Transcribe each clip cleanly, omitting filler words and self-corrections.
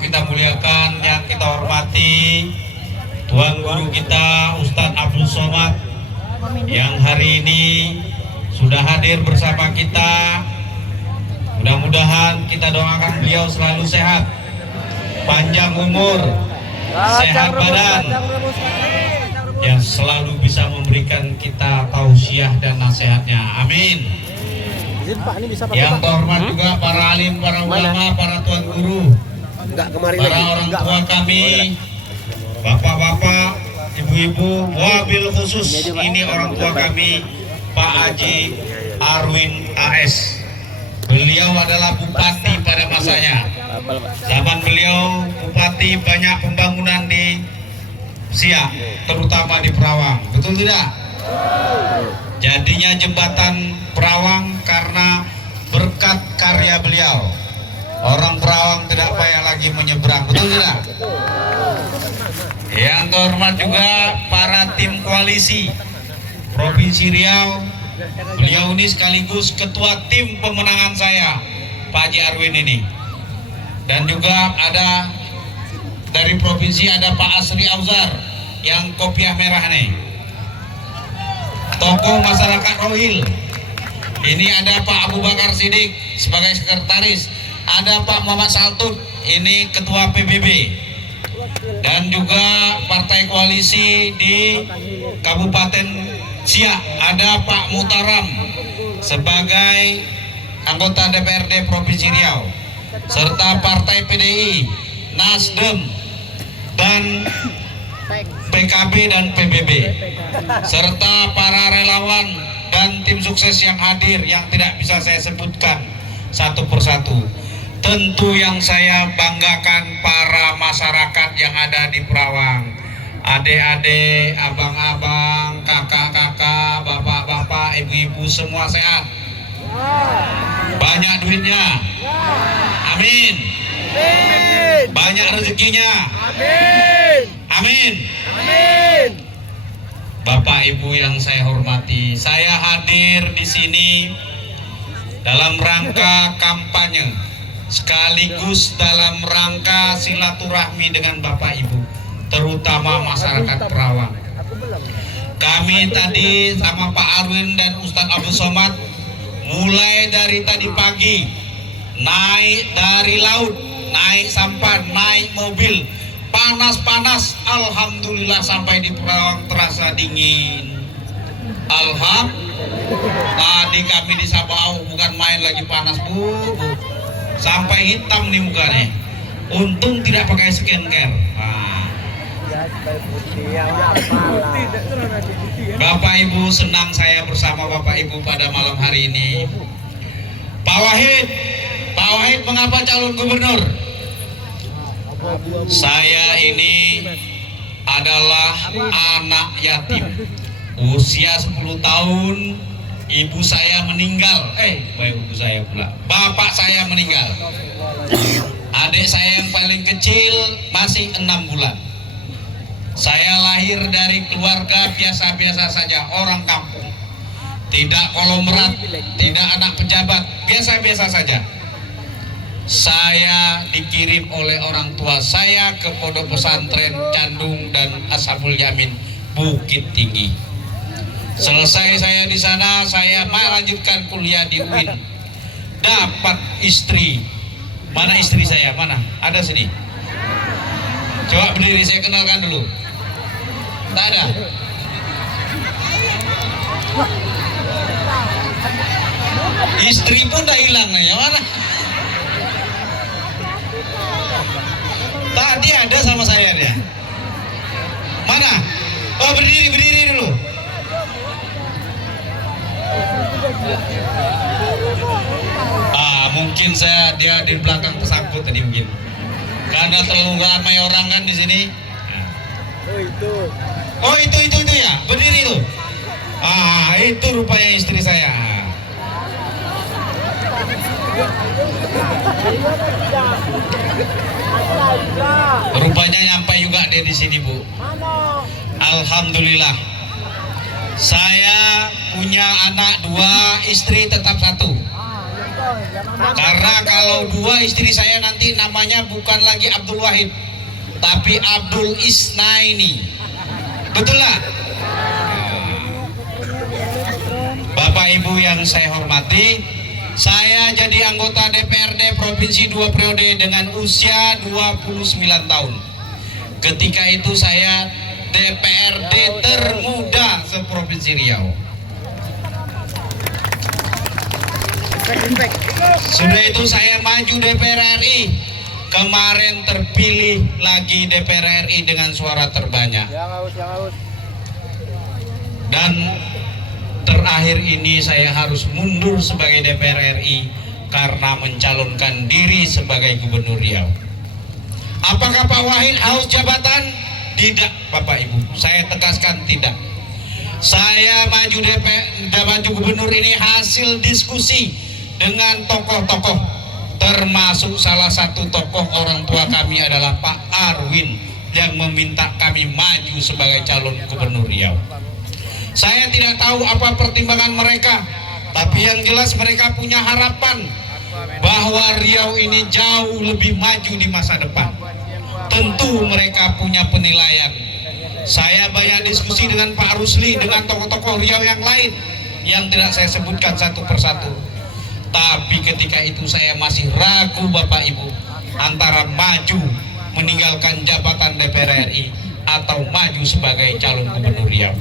kita muliakan, yang kita hormati Tuan Guru kita Ustadz Abdul Somad yang hari ini sudah hadir bersama kita. Mudah-mudahan kita doakan beliau selalu sehat, panjang umur, sehat badan, yang selalu bisa memberikan kita tausiah dan nasihatnya. Amin. Yang terhormat juga para alim, para ulama, para tuan guru, para orang tua kami, bapak-bapak, ibu-ibu, wabil khusus ini orang tua kami, Pak Haji Arwin AS. Beliau adalah bupati pada masanya. Zaman beliau bupati, banyak pembangunan di Siak, terutama di Perawang. Betul tidak? Jadinya jembatan Perawang karena berkat karya beliau. Orang Perawang tidak payah lagi menyeberang. Betul tidak? Yang terhormat juga para tim koalisi Provinsi Riau. Beliau ini sekaligus ketua tim pemenangan saya, Pak Haji Arwin ini. Dan juga ada dari provinsi ada Pak Asri Auzar yang kopiah merah nih. Tokoh masyarakat Rohil. Ini ada Pak Abu Bakar Siddiq sebagai sekretaris. Ada Pak Muhammad Saltut, ini ketua PBB. Dan juga partai koalisi di Kabupaten Siak ada Pak Mutaram sebagai anggota DPRD Provinsi Riau, serta partai PDI, Nasdem, dan PKB dan PBB, serta para relawan dan tim sukses yang hadir yang tidak bisa saya sebutkan satu persatu. Tentu yang saya banggakan para masyarakat yang ada di Perawang, adik-adik, abang-abang, kakak-kakak, bapak-bapak, ibu-ibu, semua sehat, banyak duitnya, amin, banyak rezekinya, amin. Bapak Ibu yang saya hormati, saya hadir di sini dalam rangka kampanye sekaligus dalam rangka silaturahmi dengan Bapak Ibu, terutama masyarakat Perawang. Kami tadi sama Pak Arwin dan Ustadz Abdul Somad mulai dari tadi pagi naik dari laut, naik sampan, naik mobil, panas-panas, alhamdulillah sampai di Perawang terasa dingin. Alhamdulillah. Tadi kami di Sabau bukan main lagi panas, Bu. Sampai hitam nih mukanya. Untung tidak pakai skincare. Nah. Bapak Ibu, senang saya bersama Bapak Ibu pada malam hari ini. Pak Wahid mengapa calon gubernur? Saya ini adalah anak yatim. Usia 10 tahun ibu saya meninggal. Ibu saya pula. Bapak saya meninggal. Adik saya yang paling kecil masih 6 bulan. Saya lahir dari keluarga biasa-biasa saja, orang kampung. Tidak konglomerat, tidak anak pejabat, biasa-biasa saja. Saya dikirim oleh orang tua saya ke pondok pesantren Candung dan Ashabul Yamin Bukit Tinggi. Selesai saya di sana, saya melanjutkan kuliah di UIN. Dapat istri. Mana istri saya? Mana? Ada sini. Coba berdiri, saya kenalkan dulu. Tak ada. Istri pun dah hilang nih. Mana? Tadi ada sama saya dia. Mana? Oh, berdiri dulu. Mungkin dia di belakang tersangkut tadi mungkin. Karena terlalu ramai orang kan di sini. Oh itu ya, berdiri tuh. Itu rupanya istri saya. Rupanya nyampe juga dia di sini, Bu. Alhamdulillah. Saya punya anak 2, istri tetap 1. Karena kalau dua istri saya nanti namanya bukan lagi Abdul Wahid, tapi Abdul Isnaini. Betul lah? Bapak Ibu yang saya hormati, saya jadi anggota DPRD Provinsi 2 periode dengan usia 29 tahun. Ketika itu saya DPRD termuda se-Provinsi Riau. Sudah itu saya maju DPR RI. Kemarin terpilih lagi DPR RI dengan suara terbanyak. Dan terakhir ini saya harus mundur sebagai DPR RI karena mencalonkan diri sebagai Gubernur Riau. Apakah Pak Wahid haus jabatan? Tidak, Bapak Ibu. Saya tegaskan tidak. Saya maju Gubernur ini hasil diskusi dengan tokoh-tokoh, termasuk salah satu tokoh orang tua kami adalah Pak Arwin yang meminta kami maju sebagai calon Gubernur Riau. Saya tidak tahu apa pertimbangan mereka, tapi yang jelas mereka punya harapan bahwa Riau ini jauh lebih maju di masa depan. Tentu mereka punya penilaian. Saya banyak diskusi dengan Pak Rusli, dengan tokoh-tokoh Riau yang lain yang tidak saya sebutkan satu persatu. Tapi ketika itu saya masih ragu, Bapak Ibu, antara maju meninggalkan jabatan DPR RI atau maju sebagai calon Gubernur Riau.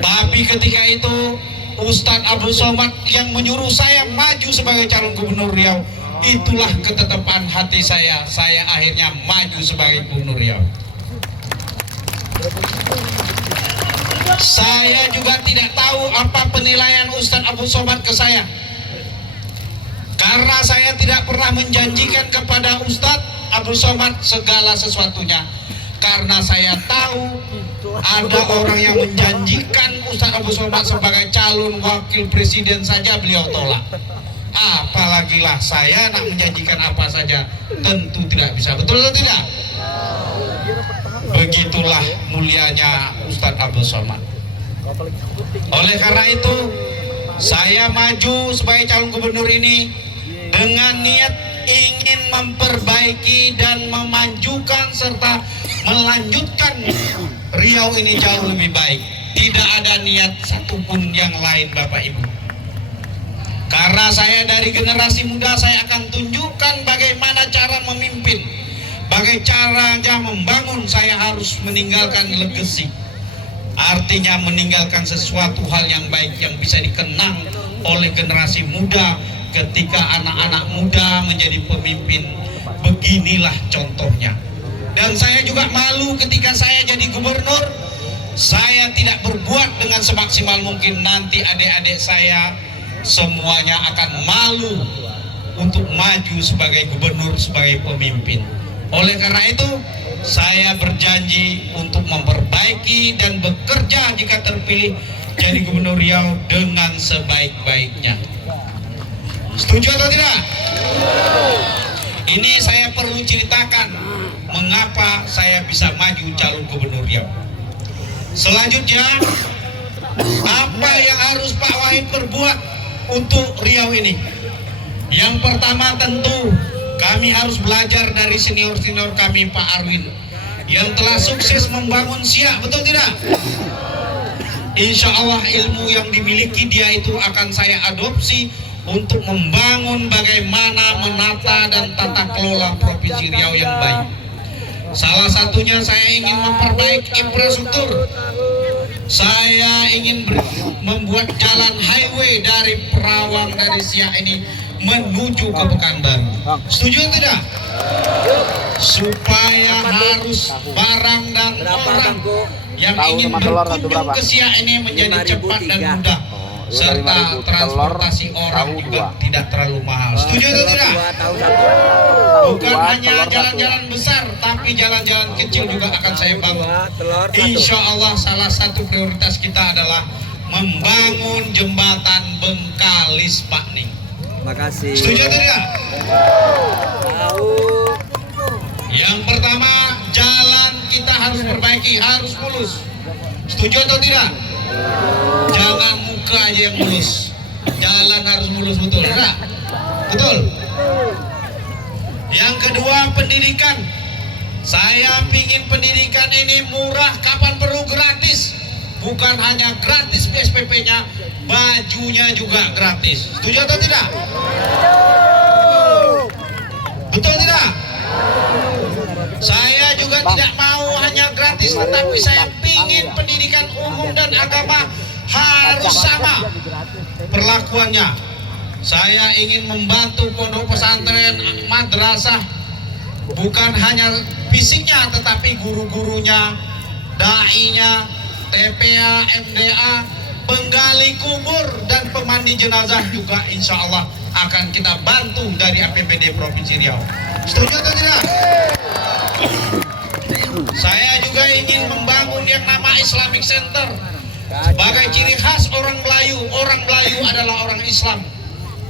Tapi ketika itu Ustadz Abdul Somad yang menyuruh saya maju sebagai calon Gubernur Riau. Itulah ketetapan hati saya. Saya akhirnya maju sebagai Gubernur Riau. Saya juga tidak tahu apa penilaian Ustadz Abdul Somad ke saya, karena saya tidak pernah menjanjikan kepada Ustadz Abdul Somad segala sesuatunya. Karena saya tahu ada orang yang menjanjikan Ustadz Abdul Somad sebagai calon wakil presiden saja beliau tolak. Apalagi lah saya nak menjanjikan apa saja, tentu tidak bisa. Betul atau tidak? Begitulah mulianya Ustadz Abdul Somad. Oleh karena itu saya maju sebagai calon gubernur ini dengan niat ingin memperbaiki dan memajukan serta melanjutkan Riau ini jauh lebih baik. Tidak ada niat satupun yang lain, Bapak Ibu. Karena saya dari generasi muda, saya akan tunjukkan bagaimana cara memimpin, bagaimana caranya membangun. Saya harus meninggalkan legacy, artinya meninggalkan sesuatu hal yang baik yang bisa dikenang oleh generasi muda. Ketika anak-anak muda menjadi pemimpin, beginilah contohnya. Dan saya juga malu ketika saya jadi gubernur, saya tidak berbuat dengan semaksimal mungkin. Nanti adik-adik saya semuanya akan malu untuk maju sebagai gubernur, sebagai pemimpin. Oleh karena itu, saya berjanji untuk memperbaiki dan bekerja jika terpilih jadi gubernur Riau dengan sebaik-baiknya. Setuju atau tidak? Ini saya perlu ceritakan mengapa saya bisa maju calon gubernur Riau. Selanjutnya, apa yang harus Pak Wahid perbuat untuk Riau ini? Yang pertama tentu kami harus belajar dari senior-senior kami, Pak Arwin, yang telah sukses membangun Siak, betul tidak? Insya Allah ilmu yang dimiliki dia itu akan saya adopsi untuk membangun bagaimana menata dan tata kelola Provinsi Riau yang baik. Salah satunya saya ingin memperbaiki infrastruktur. Saya ingin membuat jalan highway dari Perawang, dari Siak ini menuju ke Pekanbaru. Setuju tidak? Supaya harus barang dan orang yang ingin berkunjung ke Siak ini menjadi cepat dan mudah, serta transportasi orang juga tidak terlalu mahal. Setuju atau tidak? Bukan hanya jalan-jalan besar, tapi jalan-jalan kecil juga akan saya bangun. Insya Allah salah satu prioritas kita adalah membangun jembatan Bengkalis Pakning. Makasih. Setuju atau tidak? Yang pertama, jalan kita harus perbaiki, harus mulus. Setuju atau tidak? Jangan muka aja yang mulus, jalan harus mulus, betul enggak? Betul. Yang kedua, pendidikan. Saya pingin pendidikan ini murah, kapan perlu gratis. Bukan hanya gratis PSPP-nya, bajunya juga gratis. Setuju atau tidak? Betul tidak? Saya juga tidak mau hanya gratis, tetapi saya pingin pendidikan umum dan agama harus sama perlakuannya. Saya ingin membantu pondok pesantren, madrasah, bukan hanya fisiknya, tetapi guru-gurunya, dai-nya, TPA, MDA, penggali kubur, dan pemandi jenazah juga insya Allah akan kita bantu dari APBD Provinsi Riau. Setuju atau tidak? Saya juga ingin membangun yang nama Islamic Center. Sebagai ciri khas orang Melayu adalah orang Islam.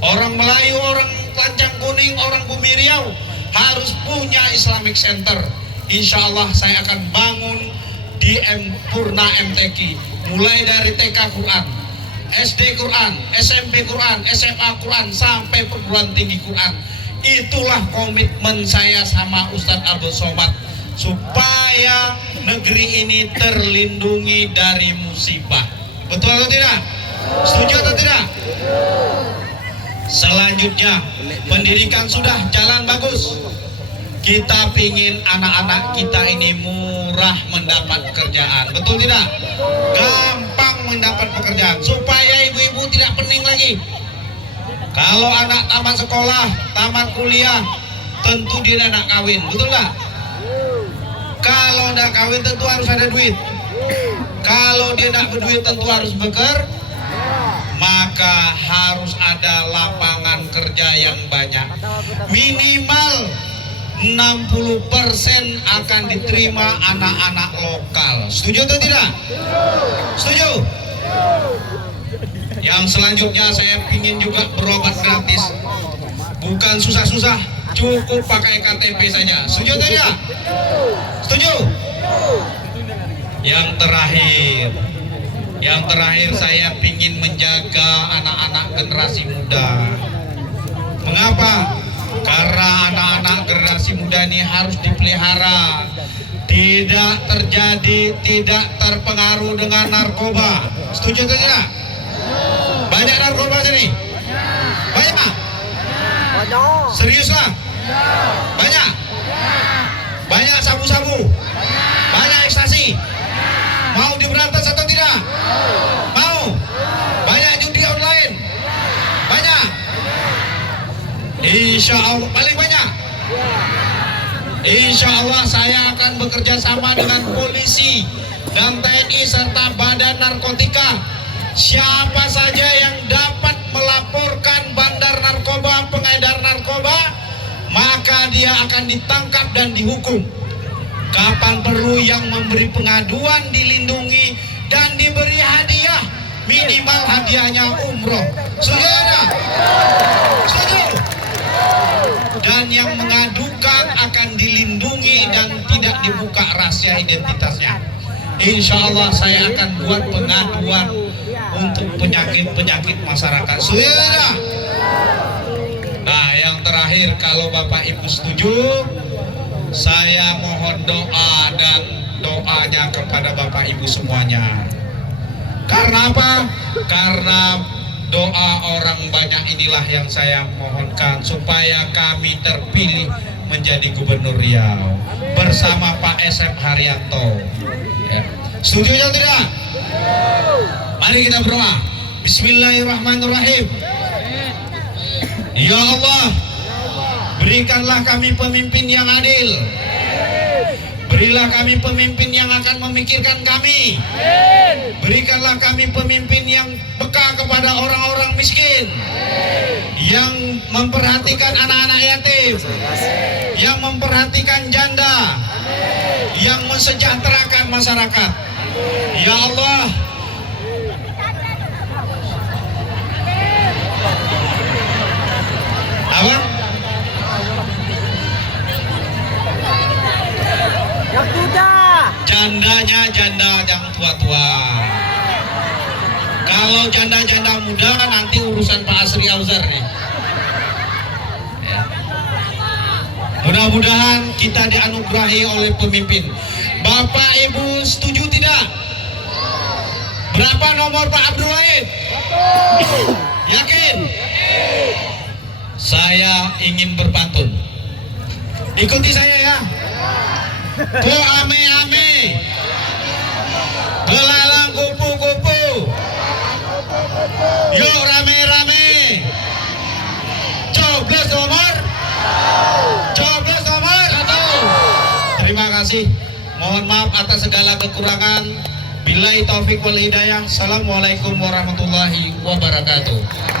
Orang Melayu, orang Lancang Kuning, orang Bumi Riau harus punya Islamic Center. Insya Allah saya akan bangun di Purna MTQ, mulai dari TK Quran, SD Quran, SMP Quran, SMA Quran, sampai perguruan tinggi Quran. Itulah komitmen saya sama Ustadz Abdul Somad, supaya negeri ini terlindungi dari musibah. Betul atau tidak? Setuju atau tidak? Selanjutnya, pendidikan sudah jalan bagus. Kita pingin anak-anak kita ini murah mendapat pekerjaan. Betul tidak? Gampang mendapat pekerjaan, supaya ibu-ibu tidak pening lagi. Kalau anak tamat sekolah, tamat kuliah, tentu dia nak kawin. Betul tak? Kalau nak kawin tentu harus ada duit. Kalau dia nak berduit tentu harus bekerja. Maka harus ada lapangan kerja yang banyak. Minimal 60% akan diterima anak-anak lokal. Setuju atau tidak? Setuju? Yang selanjutnya saya ingin juga berobat gratis. Bukan susah-susah, cukup pakai KTP saja. Setuju atau tidak? Setuju? Yang terakhir saya ingin menjaga anak-anak generasi muda. Mengapa? Karena anak-anak generasi muda ini harus dipelihara, tidak terpengaruh dengan narkoba. Setuju atau tidak? Banyak narkoba sini? Banyak? Serius lah? Banyak? Banyak sabu-sabu? Banyak ekstasi? Mau diberantas atau tidak? Mau? Banyak judi online? Banyak? Insya Allah paling banyak. Insya Allah saya akan bekerja sama dengan polisi dan TNI serta Badan Narkotika. Siapa saja yang dapat melaporkan bandar narkoba, pengedar narkoba, maka dia akan ditangkap dan dihukum. Kapan perlu yang memberi pengaduan dilindungi dan diberi hadiah, minimal hadiahnya umroh. Setuju tidak? Setuju? Dan yang mengadukan akan dilindungi dan tidak dibuka rahasia identitasnya. Insya Allah saya akan buat pengaduan untuk penyakit-penyakit masyarakat. Setuju tidak? Nah, yang terakhir, kalau Bapak Ibu setuju, saya mohon doa dan doanya kepada Bapak Ibu semuanya. Karena apa? Karena doa orang banyak inilah yang saya mohonkan supaya kami terpilih menjadi Gubernur Riau bersama Pak SM Haryanto. Ya. Setuju atau tidak? Mari kita berdoa. Bismillahirrahmanirrahim. Ya Allah, berikanlah kami pemimpin yang adil. Berilah kami pemimpin yang akan memikirkan kami. Berikanlah kami pemimpin yang peka kepada orang-orang miskin, yang memperhatikan anak-anak yatim, yang memperhatikan janda, yang mensejahterakan masyarakat. Ya Allah, apa? Jandanya janda yang tua-tua. Kalau janda-janda muda nanti urusan Mudah-mudahan kita dianugerahi oleh pemimpin. Bapak Ibu setuju tidak? Berapa nomor Pak Abdul Wahid? Yakin? Saya ingin berpantun. Ikuti saya ya. Ku ame-ame, belalang kupu-kupu, yuk rame-rame, coblos nomor 1. Terima kasih. Mohon maaf atas segala kekurangan. Billahi taufik wal hidayah. Assalamualaikum warahmatullahi wabarakatuh.